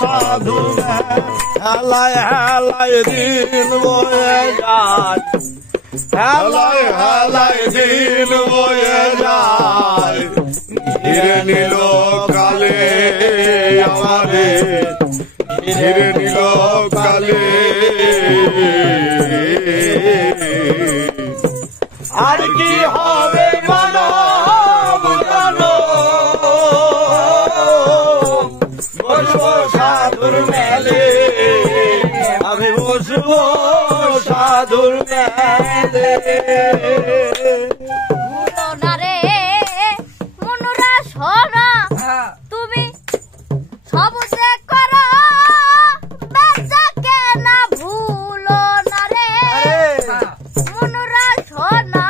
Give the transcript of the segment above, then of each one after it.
साधु हलाय हलाय दिन बोए जाय हलाय हलाय दिन बोए जाय धीरे नीलो काले आमारे धीरे नीलो काले আর কি হবে মেলে ভুলো না রে মনুরা সোনা তুমি সব যে করো বেচা কেনা ভুলো না রে মনুরা সোনা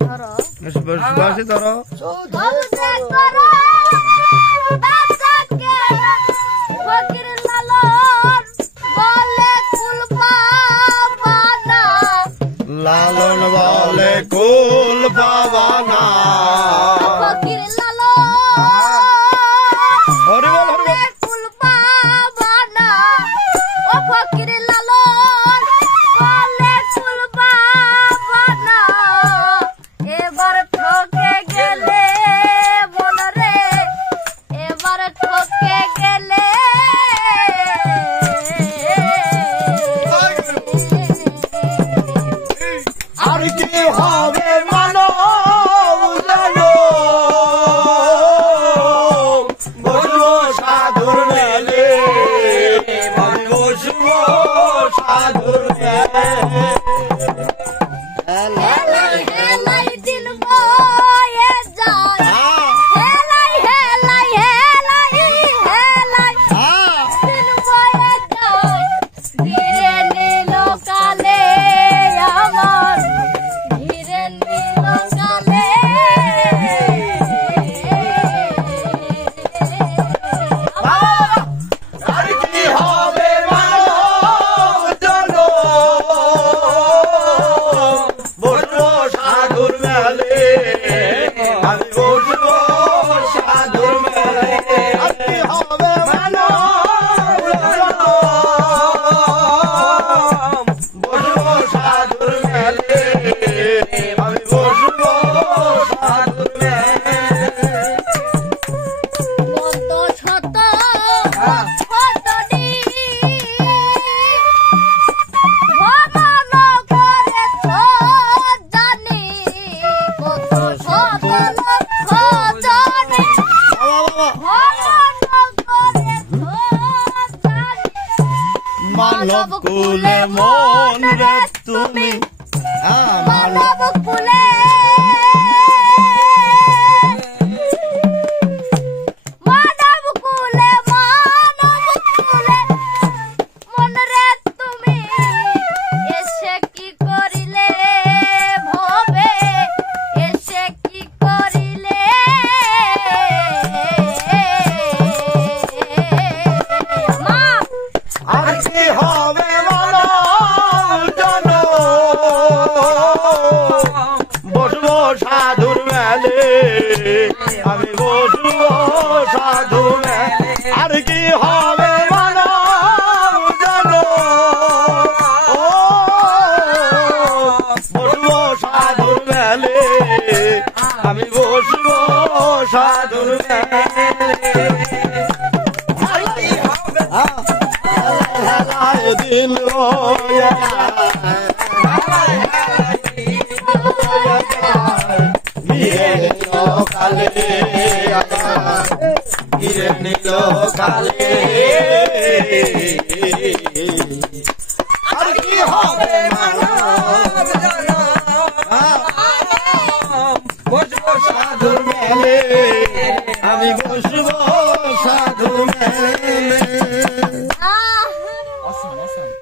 ধরো বাসি ধরো সব যে করো বেচা কেনা ফকির লালন বলে কুলপা বানা লালন বলে কুল পাবানা ফকির লালন হরি বল হরি বল কুলপা বানা ও ফকির লালন বলে কুলপা বানা এবার ঠকে গেলে মন রে এবার ঠকে গেলে আর কি হবে মানব জানো বসবো সাধুর মেলে আমি বসবো সাধুর মেলে হেলাই হেলাই দিন বয়ে যায় হেলাই হেলাই হেলাই হেলাই দিন বয়ে যায় ধীরে নীল কালে আমার ধীরে নীল কালে আর কি হবে মানব জানো বসবো সাধুর মেলে আমি বসবো সাধুর মেলে আর কি হবে মানব জানো বসবো সাধুর মেলে আমি বসবো সাধুর মেলে কত শত কতটি ভ্রমণ করেছ জানি কত শত লক্ষ জনে ভ্রমণ করেছ জানি মানব কুলে মন রে তুমি মানব কুলে মানব কুলে মন রে তুমি এসে কি করিলে ভবে এসে কি করিলে মা আর কি হবে মানব জানো বসবো সাধুর মেলে আমি বসবো সাধুর মেলে আর কি হবে মানব জানো বসবো সাধুর মেলে আমি বসবো সাধুর মেলে দিন কালে গিরে নিল কালে আর কি হবে বসবো সাধুর মেলে আমি বসবো সাধুর